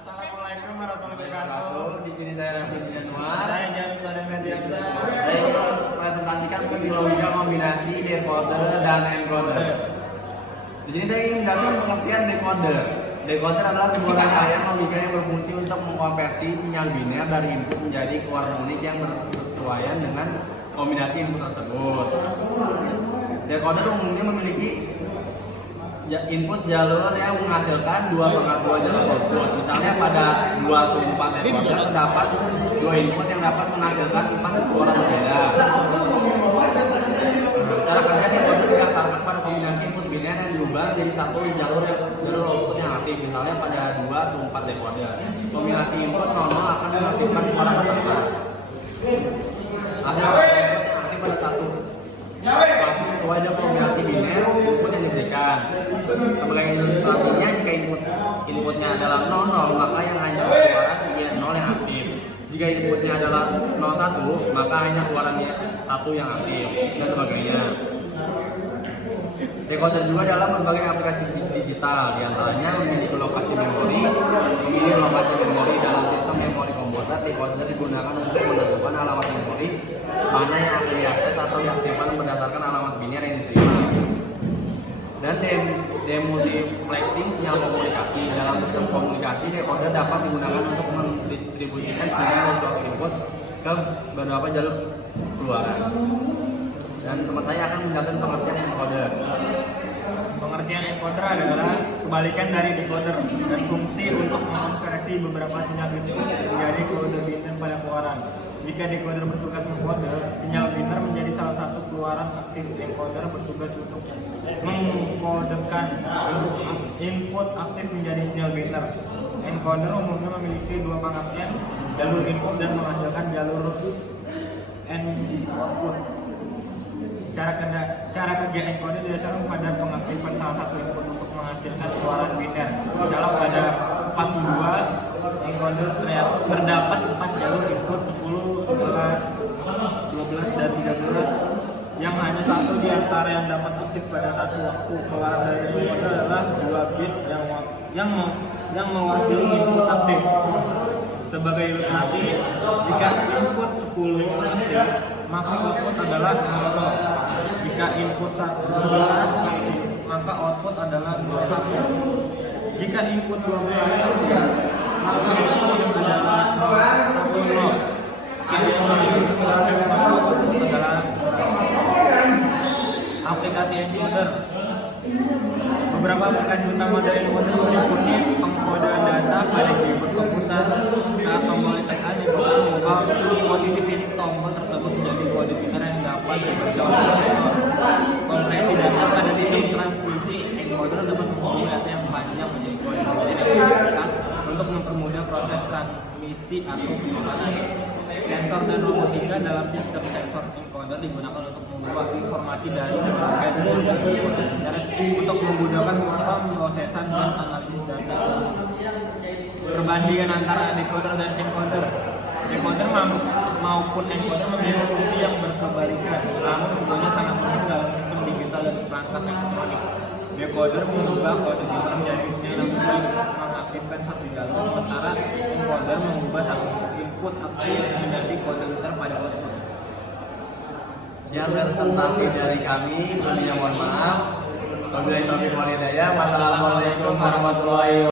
Assalamualaikum warahmatullahi wabarakatuh. Di sini saya Raffi Januar. Saya Jarus Sadan Mediamsa. Saya ingin presentasikan fungsi logika kombinasi decoder dan encoder. Di sini saya ingin menjelaskan pengertian decoder. Decoder adalah sebuah rangkaian logika yang berfungsi untuk mengkonversi sinyal biner dari input menjadi keluaran unik yang bersesuaian dengan kombinasi input tersebut. Decoder umumnya memiliki input jalur yang menghasilkan 2/2 jalur output. Misalnya pada 2/4 decoder terdapat 2 input yang dapat menghasilkan 4 keluaran berbeda. Cara kerja decoder berdasarkan pada kombinasi input biner yang diubah menjadi satu jalur output yang aktif. Misalnya pada 2/4 decoder, kombinasi input 00 akan mengaktifkan keluaran tertentu. Hasil satu input yang aktif pada satu sesuai dengan kombinasi biner input yang diberikan. Sebagai ilustrasinya, jika inputnya adalah 00, maka yang hanya keluaran yang 0 yang aktif. Jika inputnya adalah 01, maka hanya keluaran 1 yang aktif, dan sebagainya. Decoder juga dalam berbagai aplikasi digital, diantaranya memiliki lokasi memori. Memilih lokasi memori dalam sistem memori komputer. Decoder digunakan untuk menentukan alamat memori mana yang akan diakses atau diaktifkan berdasarkan alamat biner yang diterima. Dan demultiplexing sinyal komunikasi. Dalam sistem komunikasi, decoder dapat digunakan untuk mendistribusikan sinyal dari suatu input ke beberapa jalur keluaran. Dan teman saya akan menjelaskan pengertian encoder. Pengertian encoder adalah kebalikan dari decoder dan fungsi untuk mengonversi beberapa sinyal biner menjadi kode biner pada keluaran. Jika decoder bertugas mengkode sinyal biner menjadi salah satu keluaran aktif, encoder bertugas untuk mengkodekan input aktif menjadi sinyal biner. Encoder umumnya memiliki 2 pengertian, jalur input dan menghasilkan jalur output. Cara kerja encoder didasarkan pada pengaktifan salah satu input untuk menghasilkan keluaran biner. Misalnya pada 42, encoder terdapat 4 jalur input 10, 11, 12, dan 13 yang hanya satu di antara yang dapat aktif pada satu waktu. Keluaran dari encoder adalah 2 bit yang mewakili input aktif. Sebagai ilustrasi, jika input 10 aktif, maka output adalah 0. Jika input 11 aktif, maka output adalah 1. Jika input 12 aktif, maka output adalah 1. Aplikasi encoder. Beberapa aplikasi utama dari encoder meliputi pengkodaan data pada keyboard komputer. Saat tombol ditekan, encoder mengubah posisi fisik tombol tersebut menjadi kode biner yang dapat dibaca oleh prosesor. Kompresi data pada sistem transmisi, encoder dapat mengubah data yang panjang menjadi kode biner yang efikas untuk mempermudah proses transmisi atau penyimpanan. Sensor dan robotika. Dalam sistem sensor, encoder digunakan untuk mengubah informasi dari berbagai data kode biner untuk memudahkan pemrosesan dan analisis data. Perbandingan antara decoder dan encoder. Decoder maupun encoder memiliki fungsi yang berkebalikan, namun keduanya sangat penting dalam sistem digital dan perangkat elektronik. Decoder mengubah kode biner menjadi sinyal yang bisa mengaktifkan satu jalur, sementara encoder mengubah satu input aktif menjadi kode biner pada output. Ya, presentasi dari kami. Sebelumnya mohon maaf. Wabillahi taufiq wal hidayah. Wassalamualaikum warahmatullahi wabarakatuh.